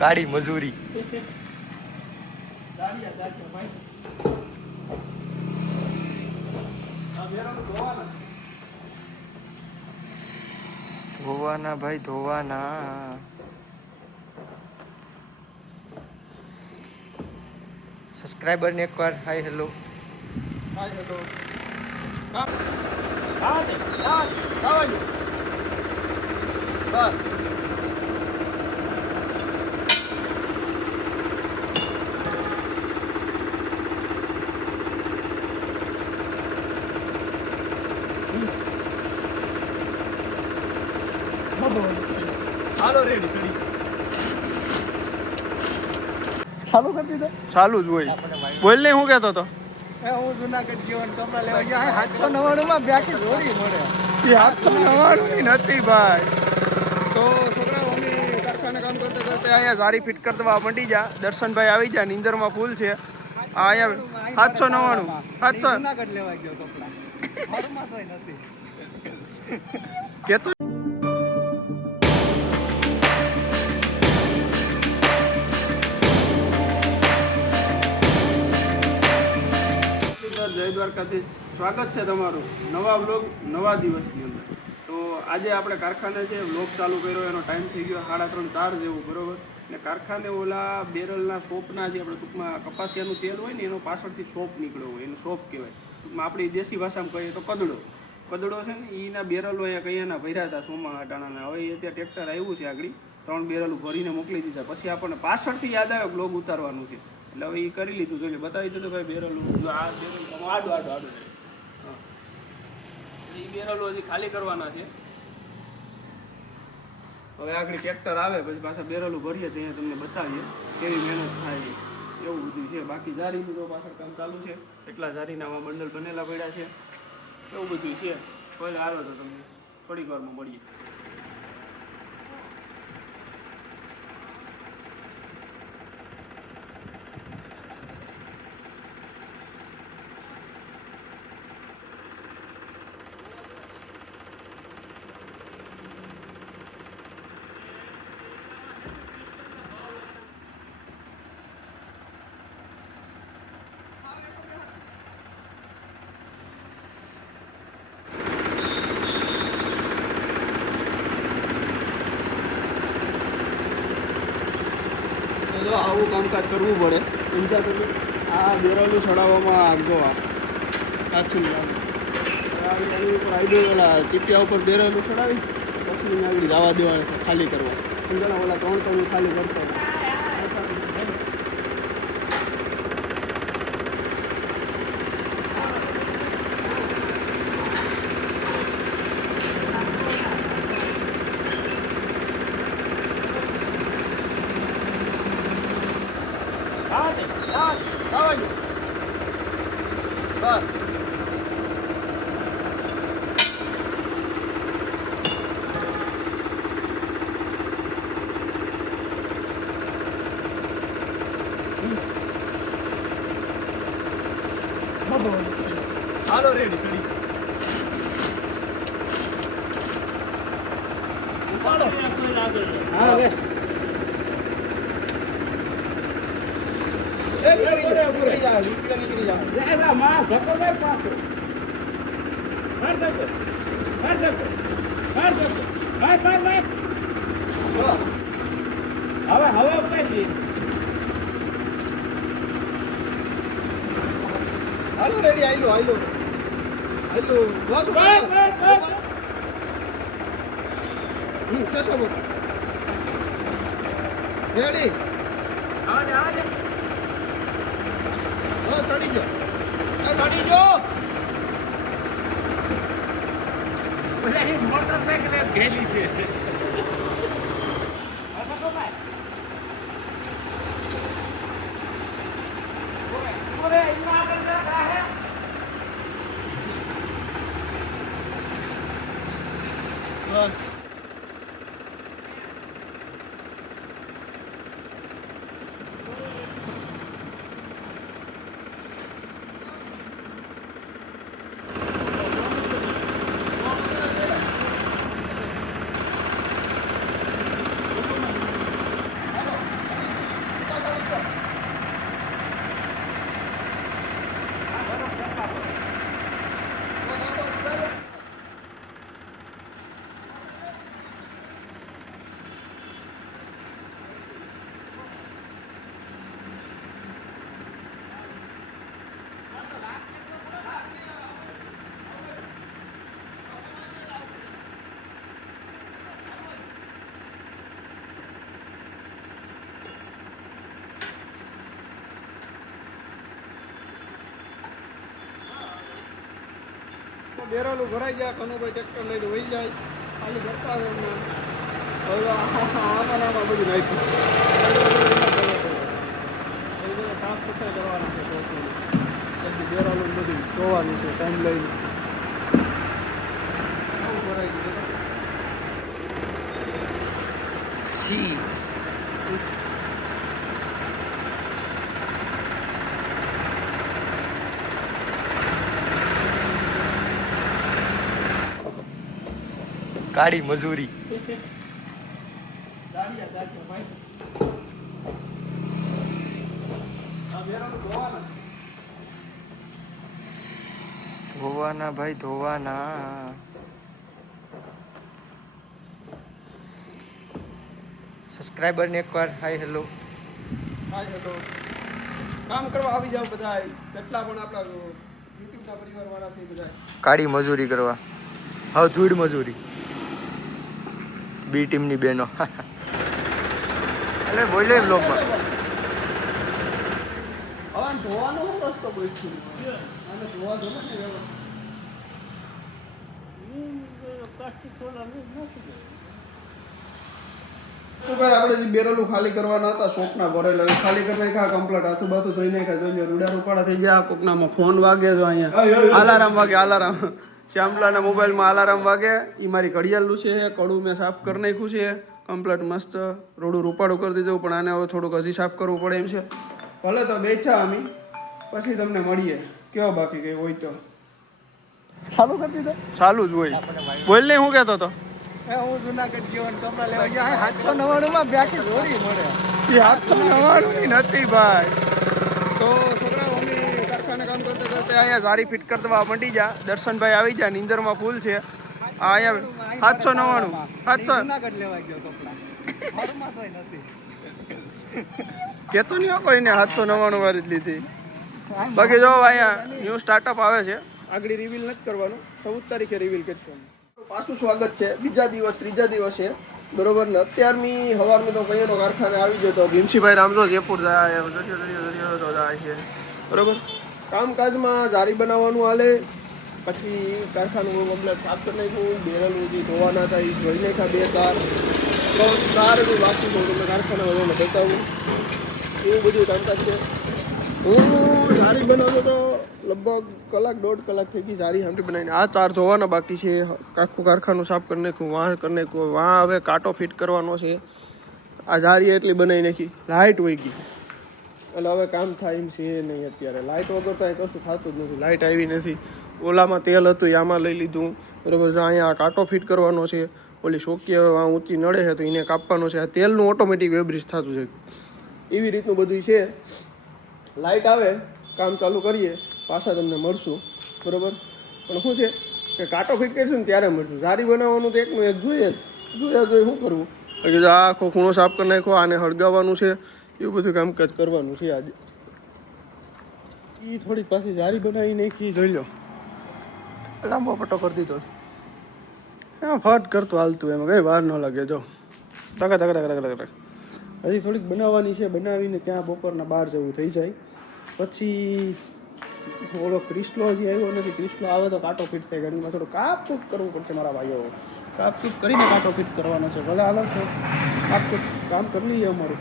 કાળી મજૂરી. ધોવાના ભાઈ ધોવાના. સબસ્ક્રાઇબર ને એકવાર હાય હેલો. Hi hello. હાલો રેડી ચડી ચાલુ કરી દીધો. ચાલુ જ હોય. બોલ ને હું કહેતો તો હું જુનાગઢ જીવન કપડા લેવા ગયા 799 માં બાકી જોડી મળે. 799 ની નથી ભાઈ. તો છોકરાઓ અમે કારખાને કામ કરતા કરતા અહીંયા જારી ફિટ કરવા મંડી જા. દર્શનભાઈ આવી જા, નીંદરમાં ફૂલ છે. આ અહીંયા 799 જુનાગઢ લેવા ગયો કપડા મારું તો નથી કેતો. જય દ્વારકાધીશ. સ્વાગત છે તમારું નવા બ્લોગ નવા દિવસની અંદર. તો આજે આપણે કારખાને છે બ્લોગ ચાલુ કર્યો, એનો ટાઈમ થઈ ગયો 3:30-4 જેવું બરોબર. ને કારખાને ઓલા બેરલના સોપના જે આપણે ટૂંકમાં કપાસિયાનું તેલ હોય ને એનો પાછળથી સોપ નીકળ્યો હોય, એનો સોપ કહેવાય. ટૂંકમાં આપણી દેશી ભાષામાં કહીએ તો કદડો છે ને એના બેરલો અહીંયા કૈયાના ભર્યા હતા સોમા અટાણાના. હવે એ ત્યાં ટ્રેક્ટર આવ્યું છે, આગળ 3 બેરલું ભરીને મોકલી દીધા. પછી આપણને પાછળથી યાદ આવે બ્લોગ ઉતારવાનું છે એટલે હવે એ કરી લીધું. જોઈએ બતાવી દીધું ભાઈ બેરલું. આ બેરલ આડો હા એ બેરલો હજી ખાલી કરવાના છે. હવે આગળ ટ્રેક્ટર આવે પછી પાછા બેરલું ભરીએ તો અહીંયા તમને બતાવીએ કેવી મહેનત થાય એવું બધું છે. બાકી જારીનું તો પાછળ કામ ચાલુ છે. એટલા જારીના બંડલ બનેલા પડ્યા છે, એવું બધું છે. પહેલાં આવ્યો તો તમને થોડીક વારમાં મળીએ. આવું કામકાજ કરવું પડે. સમજા તમે આ બેરલું ચડાવવામાં જો સાચું ઉપર ઓલા ચીટિયા ઉપર બેરલું ચડાવી પછી આગળ જવા દેવાના છે ખાલી કરવા. સમજાણા ઓલા 3 ખાલી કરતા હાલો રેડી ચડી ઉપાડો. હા હવે નીકળી જા માં ધક્કો ભાઈ પાછો માર ધક્કો ભાઈ હવે ઉપાડી. હાલો રેડી આઈલો બસ ચસો રેડી આને બસ ચડી ગયો ઓલે મોટરસાઇકલ ગેલી છે. બસ બેરલું ભરાઈ જાય, કનુભાઈ ટ્રેક્ટર લઈને વહી જાય, ખાલી કરતા આવે એમને. હવે આમાં બધું નાખ્યું, સાફ સફાઈ કરવાના છે, પછી બેરલું બધું જોવાનું છે ટાઈમ લઈને. ભરાઈ ગયું કાળી મજૂરી. ધોવાના ભાઈ ધોવાના. સબસ્ક્રાઇબર ને એકવાર હાય હેલો. કામ કરવા આવી જાવ બધા, કેટલા પણ આપણા યુટ્યુબ ના પરિવાર વાળા છે બધા. કાળી મજૂરી કરવા, હા ધૂળ મજૂરી. બી ટીમ ની બહેનો. એટલે બોલે બ્લોગમાં હવે ધોવાનો હું રસ્તો પૂછ્યું, આને ધોવા દો ને આપણે જે બેરલું ખાલી કરવાના હતા શોપના ભરેલા ખાલી કરી નાખ્યા કમ્પ્લીટ, હાથું બાથું ધોઈ નાખ્યા. જોઈએ રૂડા રૂપાડા થઈ ગયા. કોકનામાં ફોન વાગે છે, અહીંયા અલાર્મ વાગે, અલાર્મ શ્યામલાના મોબાઈલમાં અલાર્મ વાગે. એ મારી ઘડિયાળનું છે, કડું મેં સાફ કરી નાખ્યું છે કમ્પ્લીટ મસ્ત, રોડું રૂપાડું કરી દીધું. પણ આને હવે થોડુંક હજી સાફ કરવું પડે એમ છે. ભલે તો બેઠા અમે, પછી તમને મળીએ. કયો બાકી કઈ હોય તો ચાલુ કરી દીધો? ચાલુ જ હોય. બોલ ને, હું કહેતો હતો હું જુનાગઢ ગયો ને કપડા લેવા ગયા, 799 માં બેઠી જોડી મળે. એ 799 ની નથી ભાઈ. તો છોકરાઓ અમે કારખાને કામ કરતા કરતા અહીંયા જારી ફિટ કરવા મંડી જા. દર્શનભાઈ આવી જા, નીંદરમાં ફૂલ છે. અહીંયા 799 જુનાગઢ લેવા ગયો કપડા, કેતો નહીં કોઈને 799 વાળી જ લીધી. બાકી જો અહીંયા ન્યૂ સ્ટાર્ટઅપ આવે છે, આગળ રિવીલ નથી કરવાનું, 14 તારીખે રિવીલ કરશું. પાછું સ્વાગત છે, બીજા દિવસ ત્રીજા દિવસે બરોબર ને. અત્યારની સવારમાં તો કઈનો કારખાને આવી ગયો તો ભીમસીભાઈ રામજો જયપુર જાય છે બરોબર. કામકાજમાં જારી બનાવવાનું હાલે, પછી કારખાનું કમ્પ્લેટ સાફ કરી નાખ્યું. બેરલું જે ધોવાના હતા એ ધોઈ નાખ્યા, 2 કાર બાકી થયું. તમને કારખાના વધુ બતાવું, એવું બધું કામકાજ છે. હું જારી બનાવતો તો લગભગ કલાક 1.5 કલાક થઈ ગઈ જારી હાંડી બનાવીને. આ 4 ધોવાના બાકી છે, આખું કારખાનું સાફ કરી નાખ્યું, વાં કરી નાખ્યું. વાં હવે કાંટો ફિટ કરવાનો છે. આ જારી એટલી બનાવી નાખી, લાઇટ વહી ગઈ એટલે હવે કામ થાય એમ છે નહીં. અત્યારે લાઇટ વગર તો અહીં કશું થતું જ નથી, લાઇટ આવી નથી. ઓલામાં તેલ હતું એ આમાં લઈ લીધું બરાબર. જો અહીંયા કાંટો ફિટ કરવાનો છે, ઓલી શોકી હવે વાં ઊંચી નડે છે તો એને કાપવાનો છે. આ તેલનું ઓટોમેટિક વેબ્રિજ થતું છે, એવી રીતનું બધું છે. લાઇટ આવે કામ ચાલુ કરીએ, પાછા તમને મળશું બરાબર. પણ શું છે કે કાંટો ફિટ કરીશું ને ત્યારે મળશું. જારી બનાવવાનું તો એકનું એક જોઈએ શું કરવું. પછી આ આખો ખૂણો સાફ કરી નાખો, આને હળગાવવાનું છે, એવું બધું કામકાજ કરવાનું છે આજે. એ થોડીક પાછી જારી બનાવી નાખી, જોઈ લો લાંબો પટ્ટો કરી દીધો. એમાં ફટ કરતું હાલતું, એમાં કંઈ વાર ન લાગે. જો ટકા ટકા ટકા ટકા હજી થોડીક બનાવવાની છે, બનાવીને ત્યાં બપોરના 12 જેવું થઈ જાય. પછી ઓલો ક્રિસ્લો હજી આવ્યો નથી, ક્રિસ્લો આવે તો કાંટો ફિટ થાય. ઘણીમાં થોડું કાપકૂપ કરવું પડશે મારા ભાઈઓ, કાપકૂપ કરીને કાંટો ફિટ કરવાનો છે. ભલે હાલ છે કાપકૂપ કામ કરી લઈએ અમારું.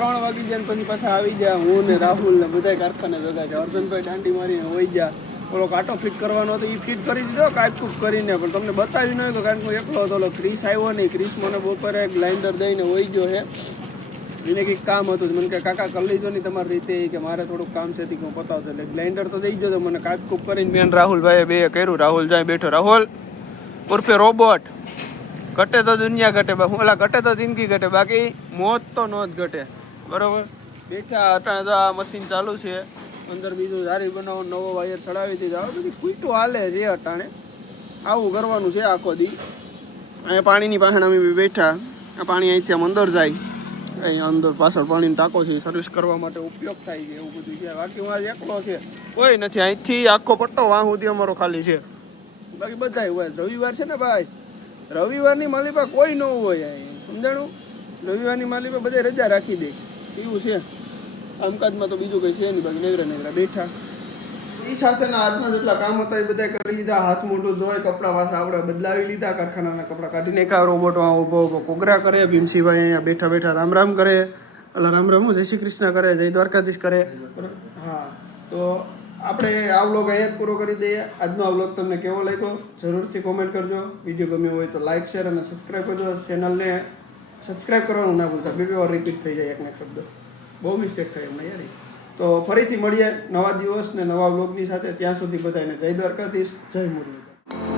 3 વાગી જાય પછી પાછા આવી જાય. હું ને રાહુલ ને બધા કારખાને ભેગા છે. અર્જુનભાઈ દાંડી મારીને હોઈ ગયા. ઓલો કાંટો ફિટ કરવાનો હતો એ ફિટ કરી દીધો કાપકૂપ કરીને, પણ તમને બતાવ્યું નહીં તો કારણ કે હું એકલો હતો. ઓલો ક્રિસ આવ્યો નહીં, ક્રિસ મને બપોરે ગ્લાઇન્ડર દઈને હોઈ ગયો છે. એને કંઈક કામ હતું, મને કે કાકા કરી લીધો નહીં તમારી રીતે, કે મારે થોડુંક કામ છે હું પતાવતો. એટલે ગ્લાઇન્ડર તો દઈ ગયો, મને કાપકૂપ કરીને બેન રાહુલભાઈએ 2 કર્યું. રાહુલ જાય બેઠો, રાહુલ ઉર્ફે રોબોટ. ઘટે તો દુનિયા ઘટે, ઓલા ઘટે તો જિંદગી ઘટે, બાકી મોત તો ન જ ઘટે બરાબર. બેઠા અટાણે તો આ મશીન ચાલુ છે, અંદર બીજું જારી બનાવો, નવો વાયર ચડાવી દીધો. હવે બધી કૂટું હાલે છે અટાણે, આવું કરવાનું છે આખો દી. અહીંયા પાણીની પાછળ અમે બેઠા, આ પાણી અહીંથી આમ અંદર જાય, અહીંયા અંદર પાછળ પાણીનો ટાંકો છે, સર્વિસ કરવા માટે ઉપયોગ થાય છે, એવું બધું છે. બાકી હું આજે એકલો છે, કોઈ નથી. અહીંથી આખો પટ્ટો વાં સુધી અમારો ખાલી છે, બાકી બધા હોય. રવિવાર છે ને ભાઈ, રવિવારની માલિપા કોઈ ન હોય અહીં, સમજાણું? રવિવારની માલિપા બધે રજા રાખી દે એવું છે. કામકાજમાં તો બીજું કંઈ છે નહીં, બાકી નેગરા નેગરા બેઠા. એ સાથેના આજના જેટલા કામ હતા એ બધા કરી લીધા. હાથ મોઢું ધોઈ કપડાં પાછા આપણે બદલાવી લીધા. કારખાનાના કપડાં કાઢી નાખ્યા. રોબોટમાં ઊભો ઊભો કોગરા કરે. ભીમસીભાઈ અહીંયા બેઠા બેઠા રામ રામ કરે. એટલે રામ રામ જય શ્રી કૃષ્ણ કરે, જય દ્વારકાધીશ કરે. હા, તો આપણે આ વ્લોગ અહીંયા જ પૂરો કરી દઈએ. આજનો આ વ્લોગ તમને કેવો લાગ્યો જરૂરથી કોમેન્ટ કરજો. વિડીયો ગમ્યો હોય તો લાઇક, શેર અને સબસ્ક્રાઈબ કરજો. ચેનલને સબસ્ક્રાઈબ કરવાનું ના ભૂલતા. બે વાર રિપીટ થઈ જાય એકને શબ્દ, બહુ મિસ્ટેક થાય એમને યાર. તો ફરીથી મળીએ નવા દિવસ ને નવા વ્લોગની સાથે. ત્યાં સુધી બધાને જય દ્વારકાધીશ, જય મુરલીધર.